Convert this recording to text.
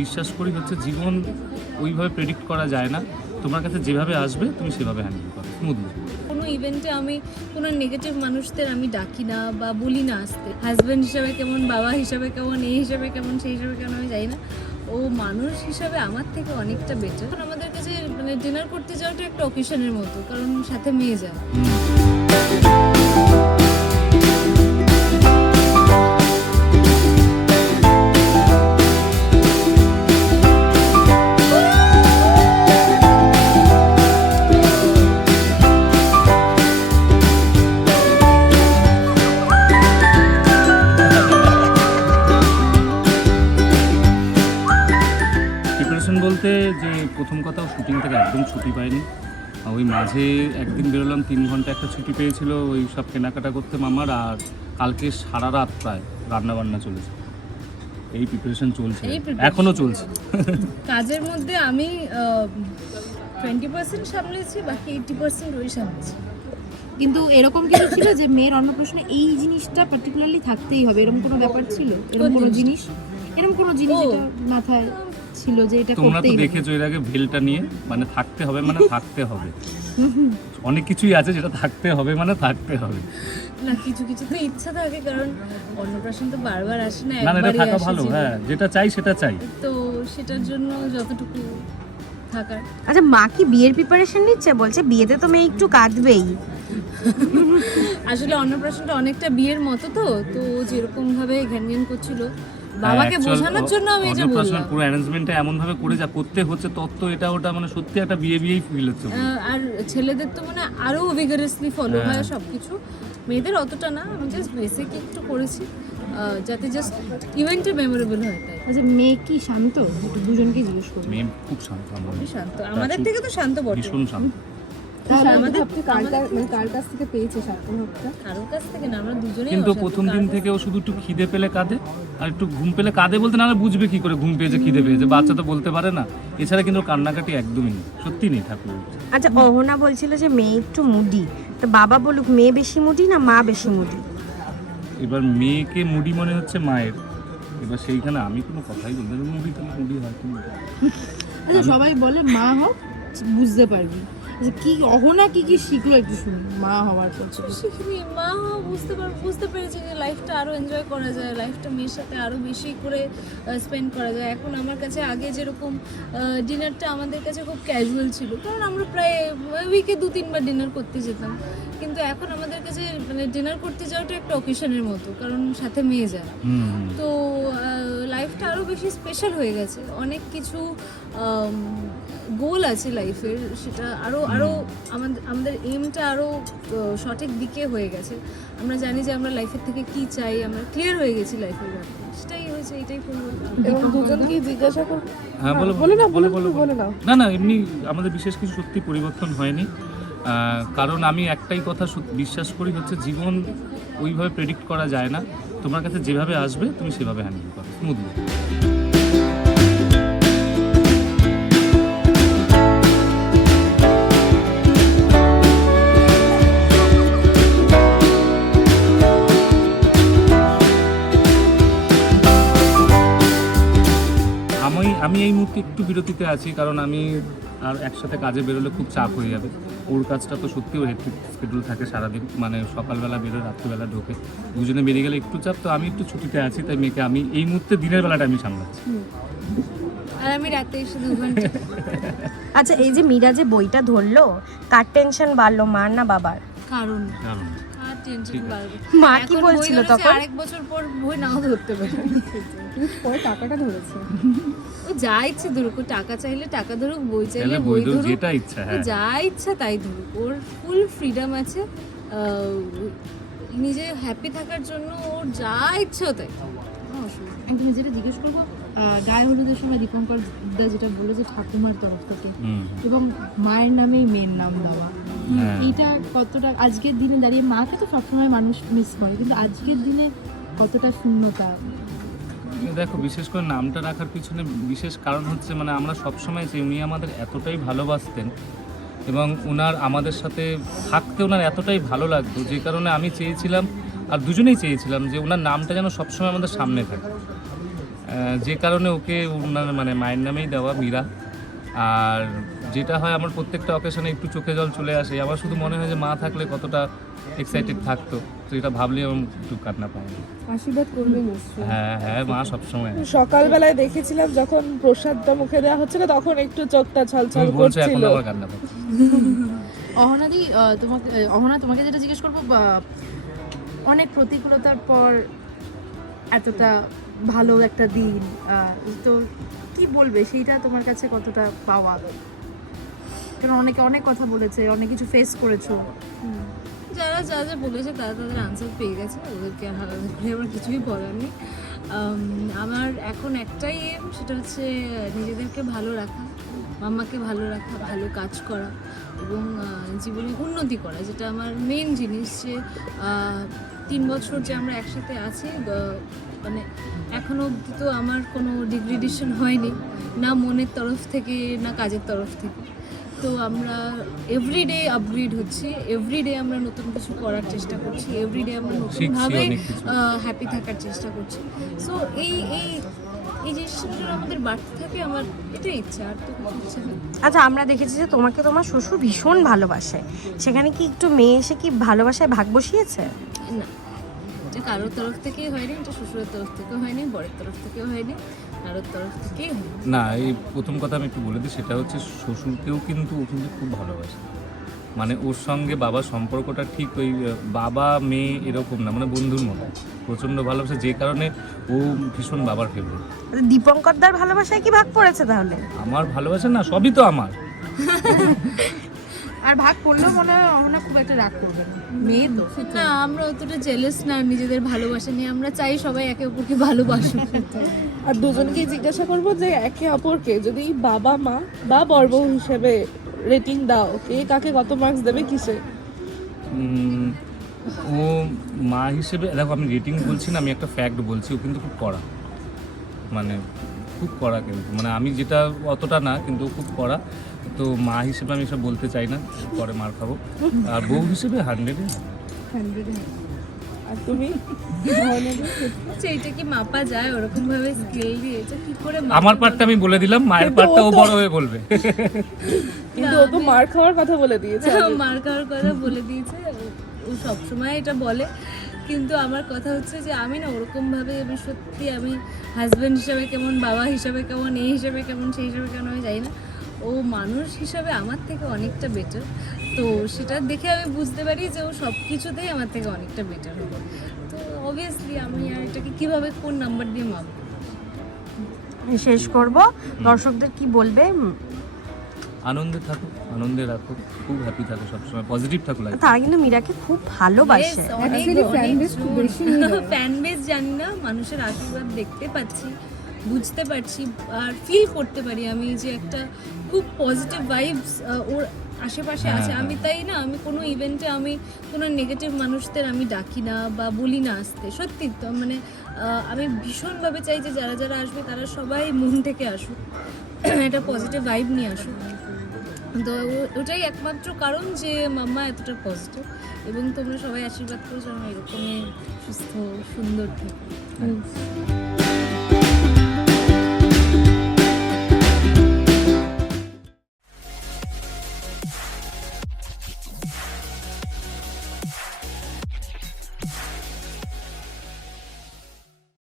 বিশ্বাস করি হচ্ছে জীবন ওইভাবে প্রেডিক্ট করা যায় না। তোমার কাছে যেভাবে আসবে তুমি সেভাবে হ্যান্ডেল করো স্মুথলি। কোনো ইভেন্টে আমি কোনো নেগেটিভ মানুষদের আমি ডাকি না বা বলি না আসতে। হাজব্যান্ড হিসাবে কেমন, বাবা হিসাবে কেমন, এই হিসাবে কেমন, সেই হিসাবে কেমন আমি জানি না। ও মানুষ হিসাবে আমার থেকে অনেকটা বেটার। আমাদের কাছে মানে ডিনার করতে যাওয়াটা একটা অকেশনের মতো, কারণ সাথে মেয়ে যায়। প্রিপারেশন বলতে যে প্রথম কথা শুটিং থেকে একদম ছুটি পাইনি। ওই মাঝে একদিন বেরোলাম, 3 ঘন্টা একটা ছুটি পেয়েছিল ওই সব কেনাকাটা করতে মামার। আর কালকে সারা রাত প্রায় রান্নাবান্না চলেছে, এই প্রিপারেশন চলছে, এখনো চলছে। কাজের মধ্যে আমি 20% সামলেছি, বাকি 80% ওই সামলেছি। কিন্তু এরকম কিছু ছিল যে মেয়ের অন্নপ্রাশনে এই জিনিসটা পার্টিকুলারলি থাকতেই হবে, এরকম কোনো ব্যাপার ছিল? এরকম কোনো জিনিস এটা মাথায় ছিল যে এটা তোমরা তো করতেই হবে? দেখেছো এর আগে ভেলটা নিয়ে, মানে থাকতে হবে মানে থাকতে হবে। অনেক কিছুই আছে যেটা থাকতে হবে মানে থাকতে হবে। না, কিছু কিছু তো ইচ্ছা থাকে, কারণ অন্নপ্রাশন তো বারবার আসে না, না এটা একবারই থাকা আসে ভালো, জীবনে। হ্যাঁ যেটা চাই সেটা চাই। তো সেটার জন্য যতটুকু থাকার। আচ্ছা, মা কি বিয়ের প্রিপারেশন নিচ্ছে? বলছে বিয়েতে তো মেয়ে একটু কাঁদবেই। আসলে অন্নপ্রাশনটা অনেকটা বিয়ের মতো, তো ও যেরকম ভাবে ঘ্যান করছিল বাবাকে বোঝানোর জন্য আমি এটা বললাম। পুরো অ্যারেঞ্জমেন্টটা এমন ভাবে করে যা করতে হচ্ছে, তত্ত্ব এটা ওটা, মানে সত্যি একটা বিয়েই ফিল হচ্ছে। আর ছেলেদের তো মানে আরো ভিগারাসলি ফলো হ্যাঁ। হয় সবকিছু, মেয়েদের অতটা না। আমি জাস্ট বেসিক একটু করেছি যাতে জাস্ট ইভেন্টে মেমোরেবল হয়। তাই আচ্ছা, মেয়ে কি শান্ত? একটু দুজনকে জিজ্ঞেস করবো। মেয়ে খুব শান্ত, খুবই শান্ত, আমাদের থেকে তো শান্ত বটে। ভীষণ শান্ত। কার কাছ থেকে পেয়েছে শান্ত ভাবটা? কারোর কাছ থেকে না, আমরা দুজনেই কিন্তু অশান্ত। প্রথম দিন থেকে ও শুধু একটু খিদে পেলে কাঁদে, আর একটু ঘুম পেলে কাঁদে। বলতে না বুঝবে কি করে ঘুম পেয়েছে খিদে পেয়েছে, বাচ্চা তো বলতে পারে না। এছাড়া কিন্তু কান্নাকাটি একদমই নেই, সত্যি নেই ঠাকুর। আচ্ছা, অহনা বলছিল যে মেয়ে একটু মুডি, তো বাবা বলুক মেয়ে বেশি মুডি না মা বেশি মুডি? এবার মেয়েকে মুডি মনে হচ্ছে মায়ের, এবার সেইখানে আমি কোনো কথাই বলতে পারি, মুডি তাহলে মুডি হয় কি? আচ্ছা, সবাই বলে মা হোক বুঝতে পারবি। আচ্ছা, কি অহনা কি শিখলো একটু শুনি মা হওয়ার পর? শিখিনি, মা বুঝতে পেরেছে যে লাইফটা আরো এনজয় করা যায়, লাইফটা মেয়ের সাথে আরো বেশি করে স্পেন্ড করা যায়। এখন আমার কাছে আগে যেরকম ডিনারটা আমাদের কাছে খুব ক্যাজুয়াল ছিল, কারণ আমরা প্রায় উইকে 2-3 বার ডিনার করতে যেতাম। কিন্তু এখন আমাদের কাছে মানে ডিনার করতে যাওয়াটা একটা অকেশনের মতো, কারণ সাথে মেয়ে যায়। তো লাইফটা আরো বেশি স্পেশাল হয়ে গেছে। অনেক কিছু গোল আছে লাইফের, সেটা আরো আমাদের এইমটা আরো সঠিক দিকে হয়ে গেছে। আমরা জানি যে আমরা লাইফের থেকে কি চাই, আমরা ক্লিয়ার হয়ে গেছি লাইফের ব্যাপারে। সেটাই হয়েছে, এটাই এবং দুজনকে জিজ্ঞাসা করবো। হ্যাঁ বলো না। না এমনি আমাদের বিশেষ কিছু সত্যি পরিবর্তন হয়নি। কারণ আমি একটাই কথা বিশ্বাস করি হচ্ছে জীবন ওইভাবে প্রেডিক্ট করা যায় না। তোমার কাছে যেভাবে আসবে তুমি সেভাবে হ্যান্ডেল করো স্মুথলি। আমি এই মুহূর্তে একটু বিরতিতে আছি, কারণ আমি আর একসাথে কাজে বেরোলে খুব চাপ হয়ে যাবে। ওর কাজটা তো সত্যি ওর হেক্টিক শিডিউল থাকে সারাদিন, মানে সকালবেলা বেরোয় রাত্রিবেলা ঢোকে, দুজনে বেরিয়ে গেলে একটু চাপ। তো আমি একটু ছুটিতে আছি, তাই মেয়েকে আমি এই মুহূর্তে দিনের বেলাটা আমি সামলাচ্ছি। আর আমি রাতে এসে 2 ঘন্টা। আচ্ছা, এই যে মীরা যে বইটা ধরলো, কার টেনশন বাড়লো, মার না বাবার? কারণ কারণ আর টেনশন বাড়বে। মা কি এখন বলছিল বই ধরেছে, তখন? আরেক বছর পর বই নাও ধরতে পারে। পরে টাকাটা ধরেছে। ও যা ইচ্ছে ধরুক, ও টাকা চাইলে টাকা ধরুক, বই চাইলে তাহলে বই বই ধরুক, যেটা ইচ্ছা। ও হ্যাঁ, যা ইচ্ছা তাই ধরুক, ওর ফুল ফ্রিডম আছে। নিজে হ্যাপি থাকার জন্য ওর যা ইচ্ছা তাই। একদম যেটা জিজ্ঞেস করবো, গায়ে হলুদের সময় দীপঙ্কর দা যেটা বলে যে ঠাকুমার তরফ থেকে এবং মায়ের নামেই মেয়ের নাম দেওয়া, এইটা কতটা আজকের দিনে দাঁড়িয়ে, মাকে তো সবসময় মানুষ মিস করে, কিন্তু আজকের দিনে কতটা শূন্যতা? দেখো, বিশেষ করে নামটা রাখার পিছনে বিশেষ কারণ হচ্ছে, মানে আমরা সবসময় যে উনি আমাদের এতটাই ভালোবাসতেন এবং ওনার আমাদের সাথে থাকতে ওনার এতটাই ভালো লাগতো, যে কারণে আমি চেয়েছিলাম আর দুজনেই চেয়েছিলাম যে ওনার নামটা যেন সবসময় আমাদের সামনে থাকে। যে কারণে ওকে ওনার মানে মায়ের নামেই দেওয়া মীরা। আর যেটা হয় আমার প্রত্যেকটা অকেশনে একটু চোখে জল চলে আসে, আমার শুধু মনে হয় যে মা থাকলে কতটা এক্সাইটেড থাকতো, তো এটা ভাবলেই আমার একটু কান্না পায়। আশীর্বাদ করবে নিশ্চয়ই। হ্যাঁ হ্যাঁ, মা সবসময় সকালবেলায় দেখেছিলাম যখন প্রসাদটা মুখে দেওয়া হচ্ছিল তখন একটু চোখটা ছলছল তুমি বলছো এখন করছিল। আমার কান্না পাচ্ছে। অহনাদি তোমাকে অহনা তোমাকে যেটা জিজ্ঞেস করবো, অনেক প্রতিকূলতার পর এতটা ভালো একটা দিন, তো কি বলবে সেইটা তোমার কাছে কতটা পাওয়া? কারণ অনেকে অনেক কথা বলেছে, অনেক কিছু ফেস করেছো। যারা যা যা বলেছে তারা তাদের আনসার পেয়ে গেছে, ওদেরকে আর আলাদা করে আমার কিছুই বলার নেই। আমার এখন একটাই এম, সেটা হচ্ছে নিজেদেরকে ভালো রাখা, মাম্মাকে ভালো রাখা, ভালো কাজ করা এবং জীবনে উন্নতি করা, যেটা আমার মেন জিনিস। যে 3 বছর যে আমরা একসাথে আছি, মানে এখনও অবধি তো আমার কোনো ডিগ্রেডেশন হয়নি, না মনের তরফ থেকে না কাজের তরফ থেকে। তো আমরা এভরিডে আপগ্রেড হচ্ছি, এভরিডে আমরা নতুন কিছু করার চেষ্টা করছি, এভরিডে আমরা নতুনভাবে অনেক কিছু। হ্যাপি থাকার চেষ্টা করছি। সো এই এই এই জিনিসগুলো আমাদের বাড়তে থাকে, আমার এটাই ইচ্ছা, আর তো কিছু ইচ্ছা নেই। আচ্ছা, আমরা দেখেছি যে তোমাকে তোমার শ্বশুর ভীষণ ভালোবাসে, সেখানে কি একটু মেয়ে এসে কি ভালোবাসায় ভাগ বসিয়েছে? না, এটা কারোর তরফ থেকেই হয়নি, এটা শ্বশুরের তরফ থেকেও হয়নি, বরের তরফ থেকেও হয়নি, কারোর তরফ থেকেই হয়নি। না, এই প্রথম কথা আমি একটু বলে দিই, সেটা হচ্ছে শ্বশুরকেও কিন্তু ও কিন্তু খুব ভালোবাসে। মানে ওর সঙ্গে বাবার সম্পর্কটা ঠিক ওই বাবা মেয়ে এরকম না, মানে বন্ধুর মতো প্রচণ্ড ভালোবাসে, যে কারণে ও ভীষণ বাবার ফেভারিট। দীপঙ্করদার ভালোবাসায় কি ভাগ পড়েছে তাহলে? আমার ভালোবাসা না, সবই তো আমার। আর ভাগ করলেও মনে হয় অহনা খুব একটা রাগ করবে না, মেয়ে তো। না, আমরা অতটা জেলাস না নিজেদের ভালোবাসা নিয়ে, আমরা চাই সবাই একে অপরকে ভালোবাসুক। আর দুজনকেই জিজ্ঞাসা করবো যে একে অপরকে যদি বাবা মা বা বরবউ হিসেবে রেটিং দাও, কে কাকে কত মার্কস দেবে কিসে? ও মা হিসেবে, দেখো আমি রেটিং বলছি না, আমি একটা ফ্যাক্ট বলছি, ও কিন্তু খুব কড়া, মানে খুব কড়া কিন্তু, মানে আমি যেটা অতটা না, কিন্তু ও খুব কড়া। তো মা হিসেবে আমি এসব বলতে চাই না, পরে মার খাবো। আর বউ হিসেবে 100-এ 100। আর তুমি? আচ্ছা, এটা কি মাপা যায় ওরকম ভাবে স্কেল দিয়ে? এটা কি করে আমার পার্টটা আমি বলে দিলাম, মায়ের কিন্তু পার্টটা ও ও তো- বড় হয়ে বলবে। কিন্তু ও তো মার খাওয়ার কথা বলে দিয়েছে। মার খাওয়ার কথা বলে দিয়েছে, ও সবসময় এটা বলে। কিন্তু আমার কথা হচ্ছে যে আমি না ওরকমভাবে, আমি সত্যি আমি হাজব্যান্ড হিসাবে কেমন, বাবা হিসাবে কেমন, এই হিসাবে কেমন, সেই হিসাবে কেমন আমি জানি না। ও মানুষ হিসাবে আমার থেকে অনেকটা বেটার, তো সেটা দেখে আমি বুঝতে পারি যে ও সব কিছুতেই আমার থেকে অনেকটা বেটার হবে। তো অবভিয়াসলি আমি আর এটাকে কীভাবে কোন নাম্বার দিয়ে মাপবো? শেষ করব, দর্শকদের কি বলবে? আনন্দে থাকো, আনন্দে রাখো, খুব হ্যাপি থাকো, সবসময় পজিটিভ থাকো লাইফে। তারা কিন্তু মীরাকে খুব ভালোবাসে। ফ্যান বেস জানি না, মানুষের আশীর্বাদ দেখতে পাচ্ছি, বুঝতে পারছি আর ফিল করতে পারি আমি যে একটা খুব পজিটিভ ভাইবস ওর আশেপাশে আছে। আমি তাই না, আমি কোনো ইভেন্টে আমি কোনো নেগেটিভ মানুষদের আমি ডাকি না বা বলি না আসতে, সত্যি তো মানে আমি ভীষণভাবে চাই যে যারা যারা আসবে তারা সবাই মন থেকে আসুক, একটা পজিটিভ ভাইব নিয়ে আসুক। তো ওটাই একমাত্র কারণ যে মাম্মা এতটা পজিটিভ, এবং তোমরা সবাই আশীর্বাদ করো যেন এরকমই সুস্থ সুন্দর থাকে।